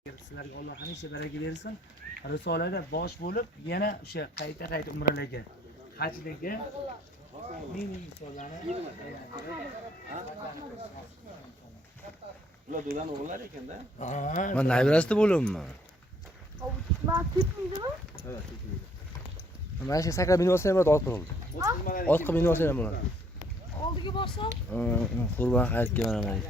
Sizlarga Alloh hamisha baraka bersin. Risolada bosh bo'lib, yana o'sha qayta umralarga, hajlarga ming insonlarni Ular do'dan o'g'illar ekanda. Men nabirasida bo'lyapman. Ma ketmaydimi? Evet, ketmaydi. Mana shu sakra bino olsa ham bo'ladi, olib qoldi. Orqa bino olsa ham bo'ladi. Oldiga borsam? Qurban hayitga boraman.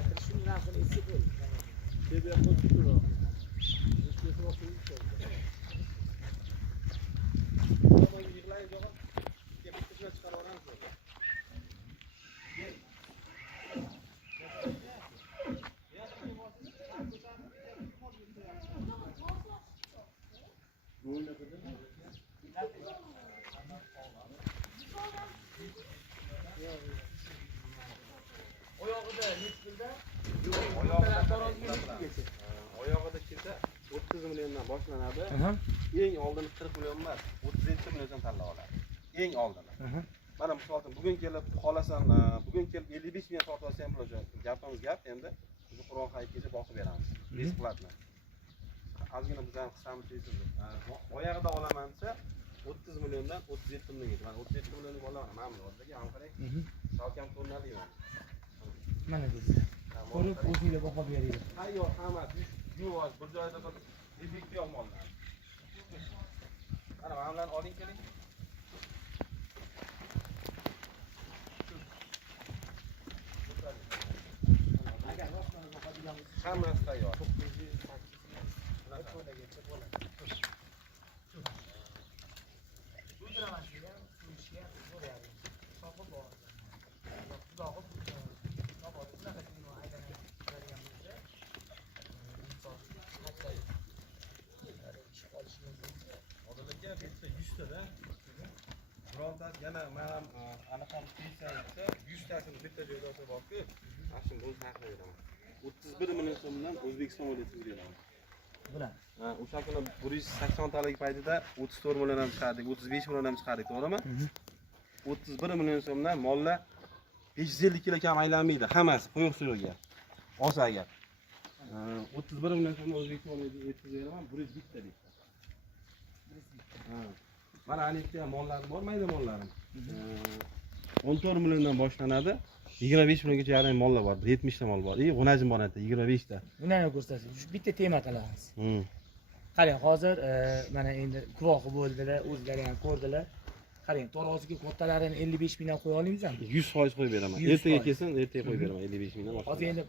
Oyog'ida kelsa 30 milliondan boshlanadi. Eng oldini 40 million emas, 37 milliondan tanlab oladi. Eng oldini. Mana misol uchun bugun kelib xolasan, bugun kelib 55 million tortib olsa ham bo'ladi. Gapimiz gap, endi biz Qur'on hayitgacha boqib beramiz. Rizqlarni. Ozgina bizdan qisamiz deysiz. Oyog'ida olaman desa 30 milliondan 37 millionga. Mana 37 millionlik olaman, mana bu yerda ham qarang. Salkam tonnalayman. mana biz ko'rib o'zingizga baho beringlar. Tayyor hammasi yuvosh bir joyda bir effektiv olmonlar. Mana bularni oling keling. Hammasi tayyor. Yana men anaqam teysansa 100 tasini bitta joyda olsa borku, ashim buni haqli beraman. 31 million so'mdan O'zbekiston valyutasi beraman. Bular. O'sha kuni 180 talik paytida 34 million ham chiqardik, 35 million ham chiqardik, to'g'rimi? 31 million so'mdan mollar 550 kilo kam aylanmaydi, hammasi qo'yiq suyuqga. Olsa agar 31 million so'mdan O'zbekiston valyutasi yetkazib beraman, 100 bitta bitta. Mana alikda mollarim bor, mayda mollarim. 14 milliondan boshlanadi. 25 milliongacha yarim mollar bor. 70 ta mol bor. G'unajim bor edi, 25 ta. Buni ham ko'rsatasiz. Shu bitta tema qilamiz. Qarang, hozir mana endi guvohi bo'ldilar, o'zlari ham ko'rdilar. Qarang, Taroziga kattalarini 55 mingdan qo'ya olamizmi? 100% qo'yib beraman. Ertaga kelsin, ertaga qo'yib beraman 55 mingdan. Hozir endi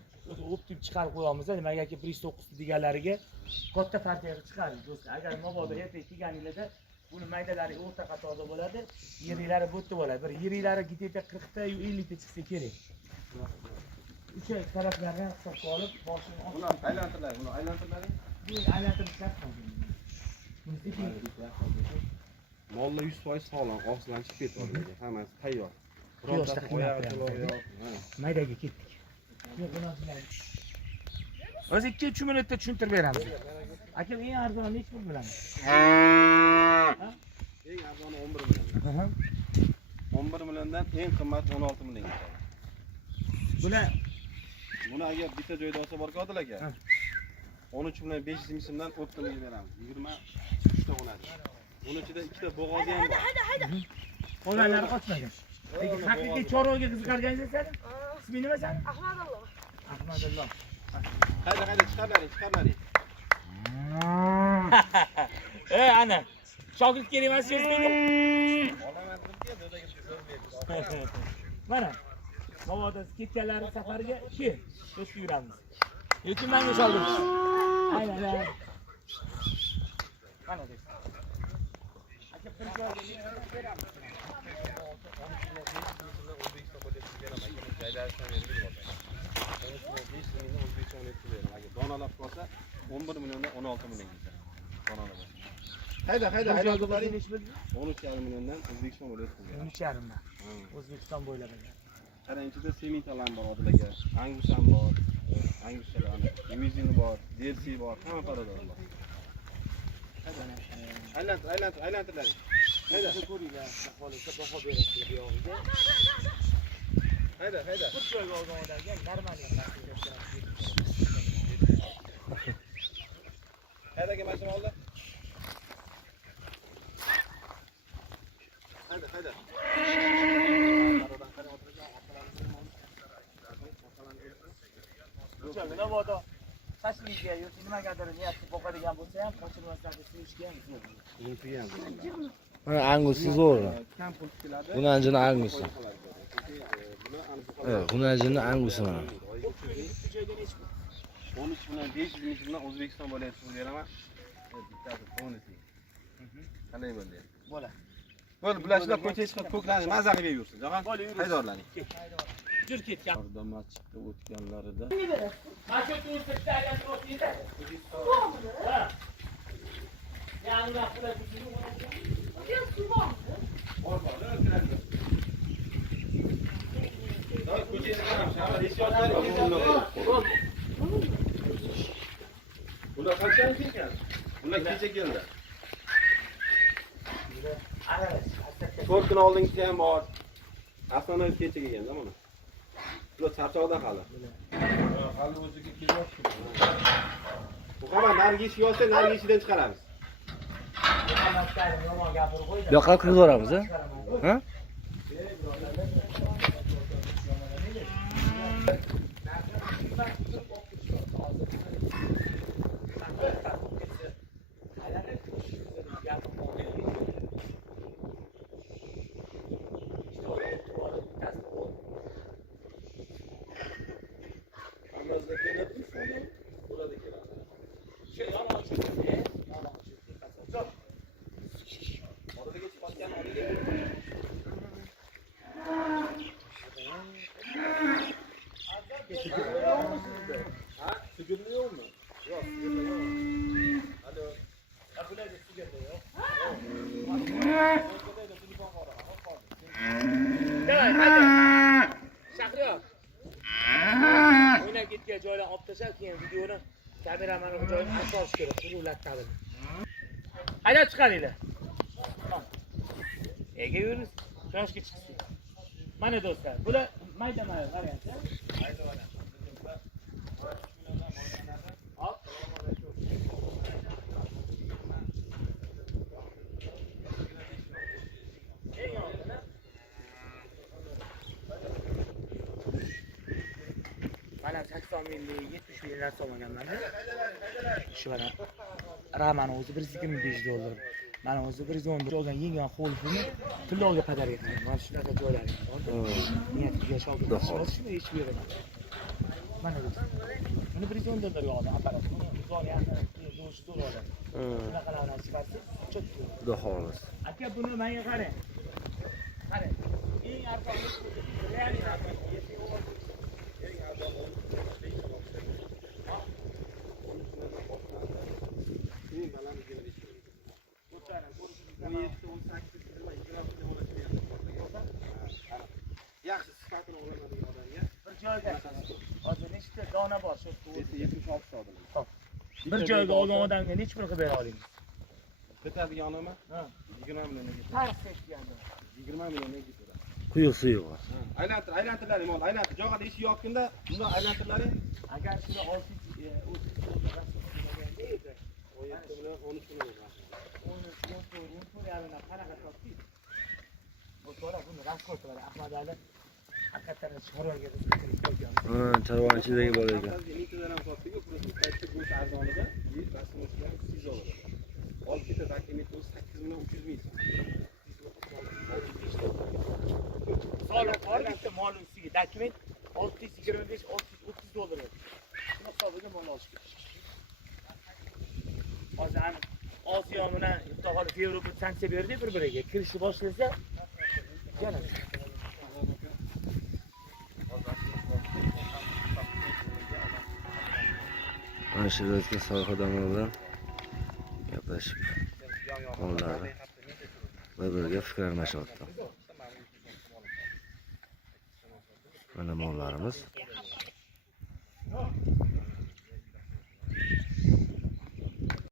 o'tib chiqarib qo'yamiz, nimagaki 109 deganlariga katta partiyaga chiqardik do'stlar. Agar mabodo ertaga kelganinglarda buni maydalari o'rta qatorda bo'ladi, yeriklari bu yerda bo'ladi. Bir yeriklari giteta 40 ta, 50 ta chiqsa kerak. O'sha taraflarni hisobga olib, boshini buni aylantirlar, buni aylantirlar. Bu aylantirib chiqarib. Mollar 100% sog'lom, og'zidan chiqib ketadi. Hammasi tayyor. Quyoshda maydaga ketdik. O'zi 2-3 minutda tushuntirib beramiz. Aka, eng arzon nech pul bilamiz? Eng arzoni 11 million. 11 milliondan eng qimmati 16 millionga chiqadi. Buni agar bitta joyda olsa bor Odil aka. 13 million 500 so'mdan 30 million beramiz. 23 ta bo'ladi. Buni ichida ikkita bo'g'ozi ham bor. Hayda. Qo'llanlar qochmagan. Lekin haqiqiy chorvaga qiziqarganingiz esa, ismingiz nima sizning? Ahmadullo. Ahmadullo. Hayda, chiqarlaring. Ana. Shogird kerak emas sizga. Mana. Havoda ketganlar safariga kel. Do'st yuramiz. Yo'q, menga shogird. Aynan. Mana do'st. Aka, bir joyga beramiz. Donalab qolsa 11 milliondan 16 milliongacha. Donalar. Hayda, 13,5 milliondan O'zbekiston bo'ylab o'tkazgan. 13,5 dan. O'zbekiston bo'ylab. Qarang, ichida semintalar bor, Odilaga. Angus ham bor, Anguslar, limuzin bor, Delsi bor, hamma parodor bor. Aylantirlaring. Hayda. Ko'ringlar, xohlasa baho berasiz bu yog'iga. Hayda. Bir joyga olgan odamga normal Haydagi mashina oldi. Hayda. Nima bo'ldi? Tashlikga yoki nimagadir niyatni boqadigan bo'lsa ham qo'shilmasdan surishga ham zo'r. Buniki ham. Mana angusi zo'r. Kam pul keladi. Gunanjini angusi. Gunanjini angusi mana. 13 bilan 500 ming bilan O'zbekiston bo'layapti pul beraman. Bittasi bonusli. Qanday bo'ldi? Bo'ladi. Bo'ldi, bularchilar ko'chaga chiqib ko'klarni maza qilib yursin. Jahon, haydorlaning. Jur ketgan. Orda masjidga o'tganlarida Masjid o'zbekda agar o'tiydi. Ha. Yani vaqtlar Bular qanchalik kelgan? Bular kecha keldi. To'rt kun oldingisi ham bor. Aslida kecha kelganda mana. Bular charchoqda hali. Hali o'ziga kelyapti. Bu hamma nargis yolsa nargisidan chiqaramiz. Bu yoqqa kirib boramiz, ha? O'ynab ketgan joydan olib tashlab, keyin videoni kameramani joyini asorish kerak, suruvlatadi. Haydab chiqaringlar. Ega yuriz, quyoshga chiqsin. Mana do'stlar, bular mayda-mayda variant. Mana 80 millik, 70 millik so'maganman. Shu mana Ramani o'zi 125 dollar. Mana o'zi 111 olgan yegan xolfini pullovga qadar yetgan. Mana shunaqa joylar bor. Niyatiga shogird shuni ichib beraman. Mana bu. Buni 110 dollarga oldim apparat. Zo'r yaxshi zo'r oladi. Bunaqalarni chiqarsiz, chotdi. Xudo xolos. Aka buni menga qarang. Qarang. Eng arzon reallik. Yaxshi sifatini oladigan odamga Bir joyga hozir nechta dona bor shu 76 so'm. Xo'p. Bir joyga olgan odamga nech pul qilib bera olamiz? Bitadi yonimi? Ha. 20 millionga ketadi. Tars ketganda. 20 millionga ketadi. Quyuq suyuq. Aylantirlaring, mol aylantir. Jo'g'ada ish yo'qkunda, buni aylantirlaring. Agar shuni 6 edi. 17 bilan 13 million. 10 yarimdan qanaqa topdik? Bu to'la buni rasxod qiladi. Ahmad Ali haqiqatan chorvaga kirib qo'ygan. Chorvanchidagi bola ekan. Mingtadan ham sotdik-ku, pulni qaytib go'sht arzonida, rasmini ustidan 100 dollar. Olib ketadi, taklif 8 million 300 ming. Soliq bor bitta mol ustiga dokument 625 630 dollar. Shuni hisobiga mol olish kerak. Hozir ham Osiyo bilan Xitoy hali Yevropa sanksiya berdi bir-biriga. Kirishni boshlasa yana Mana shu yerda soy xodimlar bilan gaplashib qo'llari bir-biriga fikr almashyapti. Mana mollarimiz.